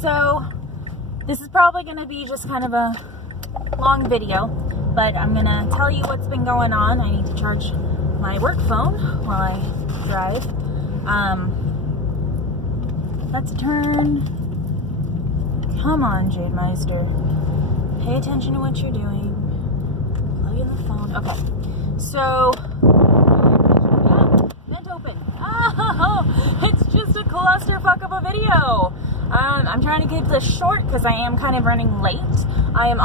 So this is probably going to be just kind of a long video, but I'm going to tell you what's been going on. I need to charge my work phone while I drive. Let's turn. Come on, Jade Meister. Pay attention to what you're doing. Plug in the phone. Okay. So, vent open. Oh, it's just a clusterfuck of a video. I'm trying to keep this short because I am kind of running late. I'm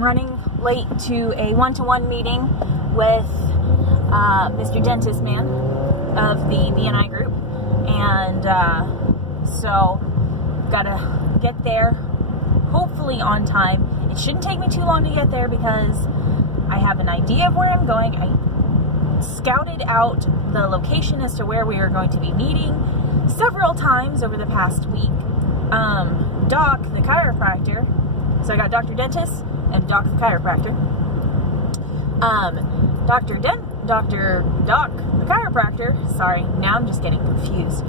running late to a one-to-one meeting with Mr. Dentist Man of the BNI group, and so gotta get there hopefully on time. It shouldn't take me too long to get there because I have an idea of where I'm going. I scouted out the location as to where we are going to be meeting several times over the past week. Doc, the chiropractor, so I got Dr. Dentist and Doc, the chiropractor. Doc, the chiropractor, sorry, now I'm just getting confused,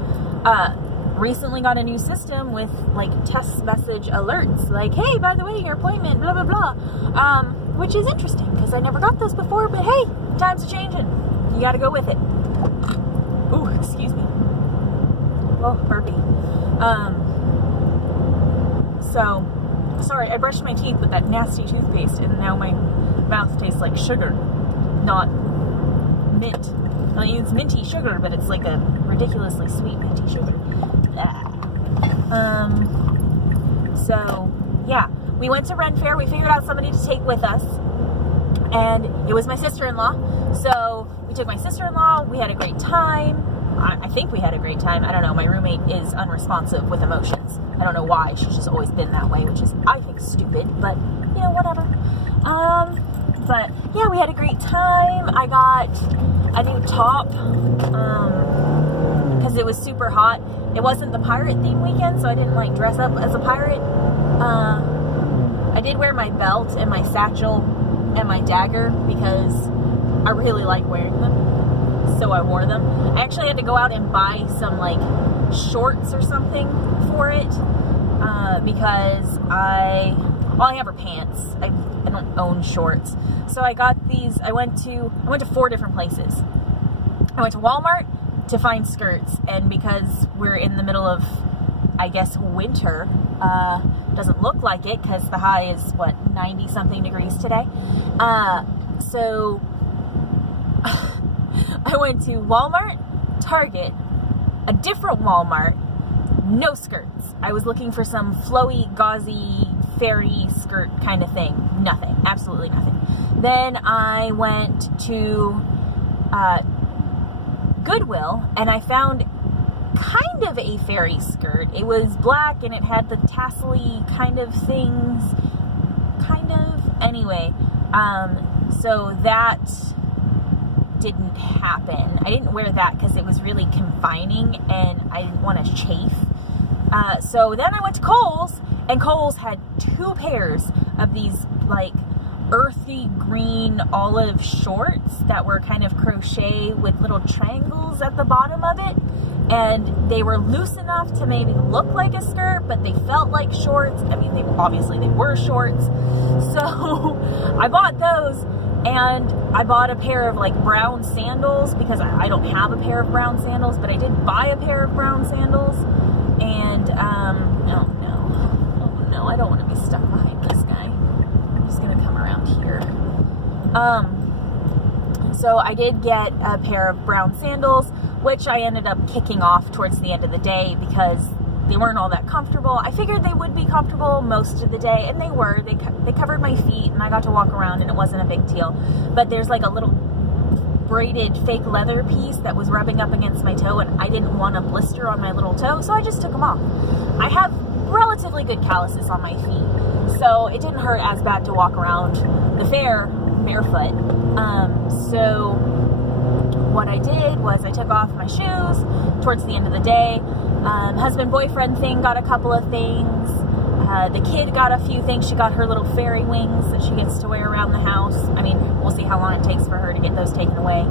recently got a new system with, like, text message alerts, like, hey, by the way, your appointment, blah, blah, blah, which is interesting, because I never got those before, but hey, times are changing, you gotta go with it. Ooh, excuse me. Oh, burpee. So, sorry, I brushed my teeth with that nasty toothpaste, and now my mouth tastes like sugar, not mint. I mean, it's minty sugar, but it's like a ridiculously sweet minty sugar. So, yeah, we went to Ren Fair. We figured out somebody to take with us, and it was my sister-in-law. So we took my sister-in-law. We had a great time. I think we had a great time. I don't know. My roommate is unresponsive with emotions. I don't know why. She's just always been that way, which is, I think, stupid, but, you know, whatever. But, yeah, we had a great time. I got a new top, because it was super hot. It wasn't the pirate theme weekend, so I didn't, like, dress up as a pirate. I did wear my belt and my satchel and my dagger because I really like wearing them, so I wore them. I actually had to go out and buy some, like, shorts or something for it, because I have are pants. I don't own shorts. So I got these. I went to 4 different places. I went to Walmart to find skirts, and because we're in the middle of, I guess, winter, doesn't look like it because the high is, 90 something degrees today. So I went to Walmart, Target, a different Walmart, no skirts. I was looking for some flowy, gauzy, fairy skirt kind of thing. Nothing. Absolutely nothing. Then I went to Goodwill, and I found kind of a fairy skirt. It was black, and it had the tassel-y kind of things. Kind of. Anyway, so that didn't happen. I didn't wear that because it was really confining, and I didn't want to chafe. So then I went to Kohl's, and Kohl's had 2 pairs of these, like, earthy green olive shorts that were kind of crochet with little triangles at the bottom of it, and they were loose enough to maybe look like a skirt, but they felt like shorts. I mean, they were shorts. So I bought those, and I bought a pair of, like, brown sandals because I don't have a pair of brown sandals, but I did buy a pair of brown sandals. And oh no, I don't want to be stuck behind this guy. I'm just gonna come around here. So I did get a pair of brown sandals, which I ended up kicking off towards the end of the day because they weren't all that comfortable. I figured they would be comfortable most of the day, and they were. They covered my feet, and I got to walk around, and it wasn't a big deal. But there's, like, a little braided fake leather piece that was rubbing up against my toe, and I didn't want a blister on my little toe, so I just took them off. I have relatively good calluses on my feet, so it didn't hurt as bad to walk around the fair barefoot. So what I did was I took off my shoes towards the end of the day. Husband-boyfriend thing got a couple of things. The kid got a few things. She got her little fairy wings that she gets to wear around the house. I mean, we'll see how long it takes for her to get those taken away.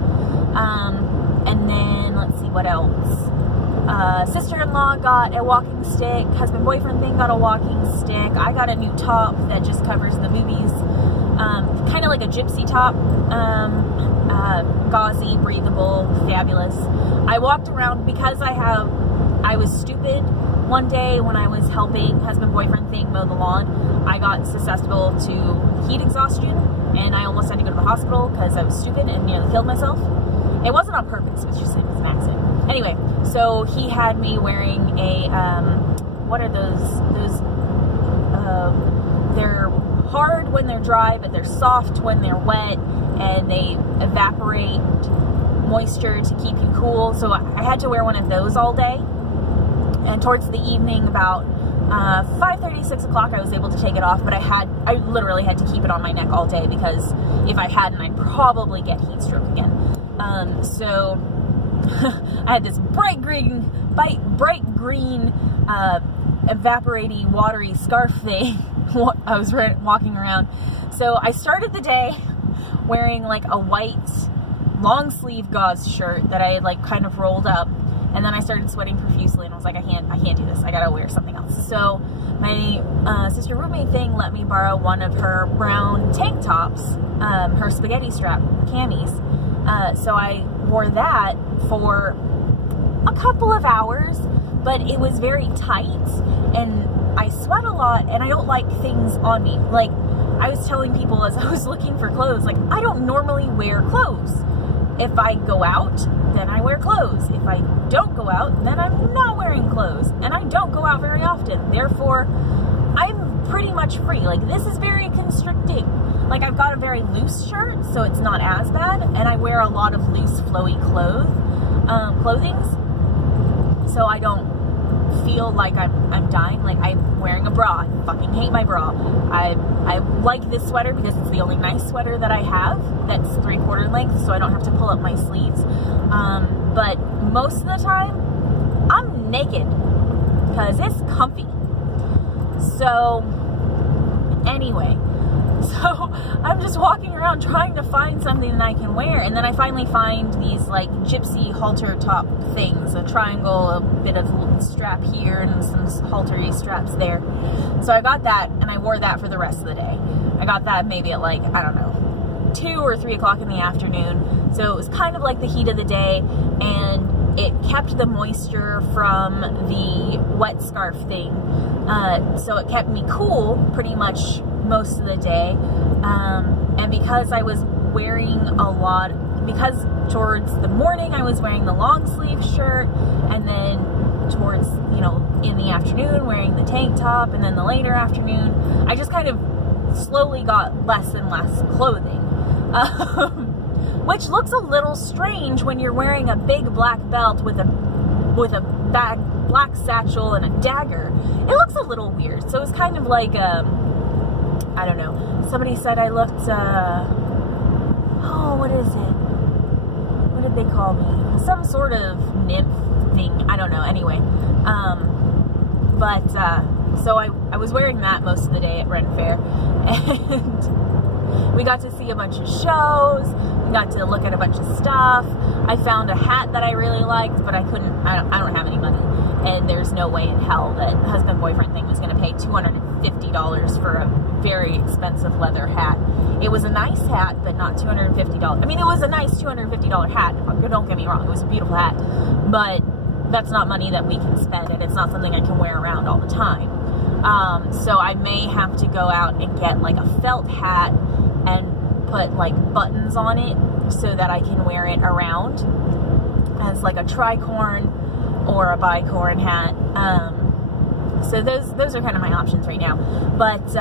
And then, let's see, what else? Sister-in-law got a walking stick. Husband-boyfriend thing got a walking stick. I got a new top that just covers the boobies. Kind of like a gypsy top. Gauzy, breathable, fabulous. I walked around because I was stupid. One day when I was helping husband-boyfriend thing mow the lawn, I got susceptible to heat exhaustion, and I almost had to go to the hospital because I was stupid and nearly killed myself. It wasn't on purpose, it was just an accident. Anyway, so he had me wearing a, what are those, they're hard when they're dry, but they're soft when they're wet, and they evaporate moisture to keep you cool. So I had to wear one of those all day. And towards the evening, about 5:30, 6 o'clock, I was able to take it off, but I literally had to keep it on my neck all day, because if I hadn't, I'd probably get heat stroke again. So I had this bright green, evaporating, watery scarf thing I was walking around. So I started the day wearing like a white long sleeve gauze shirt that I had like kind of rolled up. And then I started sweating profusely, and I was like, I can't do this. I gotta wear something else. So my sister roommate thing let me borrow one of her brown tank tops, her spaghetti strap camis. So I wore that for a couple of hours, but it was very tight, and I sweat a lot, and I don't like things on me. Like, I was telling people as I was looking for clothes, like, I don't normally wear clothes. If I go out, then I wear clothes. If I don't go out, then I'm not wearing clothes. And I don't go out very often. Therefore, I'm pretty much free. Like, this is very constricting. Like, I've got a very loose shirt, so it's not as bad. And I wear a lot of loose, flowy clothings. So I don't feel like I'm dying. Like, I'm wearing a bra. I fucking hate my bra. I like this sweater because it's the only nice sweater that I have that's 3/4 length, so I don't have to pull up my sleeves. But most of the time, I'm naked because it's comfy. So anyway, so I'm just walking around trying to find something that I can wear, and then I finally find these like gypsy halter top things, a triangle, a bit of strap here and some haltery straps there. So I got that, and I wore that for the rest of the day. I got that maybe at like, I don't know, 2 or 3 o'clock in the afternoon. So it was kind of like the heat of the day, and it kept the moisture from the wet scarf thing. So it kept me cool pretty much most of the day. And because I was wearing because towards the morning I was wearing the long sleeve shirt, and then towards, in the afternoon wearing the tank top, and then the later afternoon, I just kind of slowly got less and less clothing. Which looks a little strange when you're wearing a big black belt with a black satchel and a dagger. It looks a little weird. So it was kind of like, I don't know. Somebody said I looked, what is it? What did they call me? Some sort of nymph thing. I don't know. Anyway. So I was wearing that most of the day at Ren Fair. And we got to see a bunch of shows. We got to look at a bunch of stuff. I found a hat that I really liked, but I don't have any money. And there's no way in hell that husband-boyfriend thing was going to pay $250 for a very expensive leather hat. It was a nice hat, but not $250. I mean, it was a nice $250 hat. Don't get me wrong. It was a beautiful hat. But that's not money that we can spend, and it's not something I can wear around all the time. So I may have to go out and get like a felt hat and put like buttons on it so that I can wear it around as like a tricorn or a bicorn hat. So those are kind of my options right now. But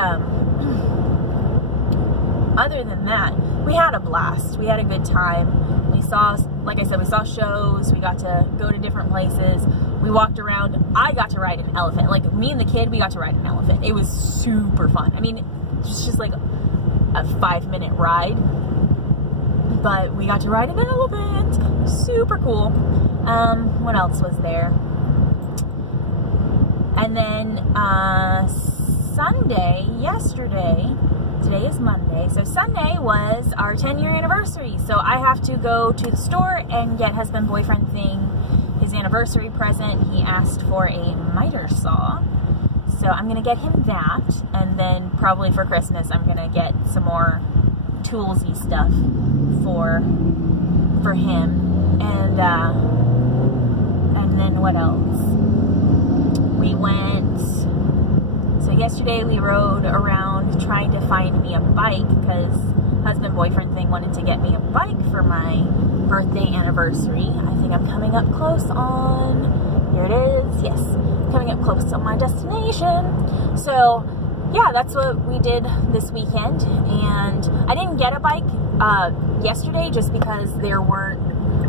other than that, we had a blast. We had a good time. We saw, like I said, we saw shows. We got to go to different places. We walked around. I got to ride an elephant. Like, me and the kid, we got to ride an elephant. It was super fun. I mean, it was just like a 5-minute ride. But we got to ride an elephant. Super cool. What else was there? And then Sunday, yesterday, today is Monday, so Sunday was our 10-year anniversary. So I have to go to the store and get husband-boyfriend thing his his anniversary present, he asked for a miter saw. So I'm going to get him that. And then probably for Christmas, I'm going to get some more toolsy stuff for him. And then what else? We went, so yesterday we rode around trying to find me a bike because husband-boyfriend thing wanted to get me a bike for my birthday anniversary. I think I'm coming up close on, here it is, yes, coming up close to my destination. So yeah, that's what we did this weekend. And I didn't get a bike yesterday just because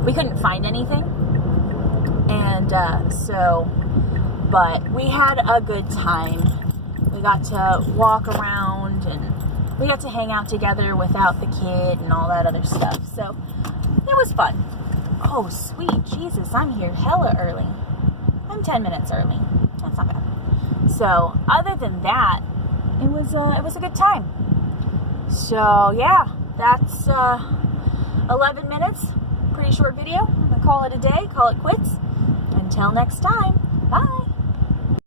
we couldn't find anything. And but we had a good time. We got to walk around and we got to hang out together without the kid and all that other stuff. So it was fun. Oh, sweet Jesus, I'm here hella early. I'm 10 minutes early. That's not bad. So other than that, it was a good time. So yeah, that's 11 minutes. Pretty short video. I'm gonna call it a day. Call it quits. Until next time.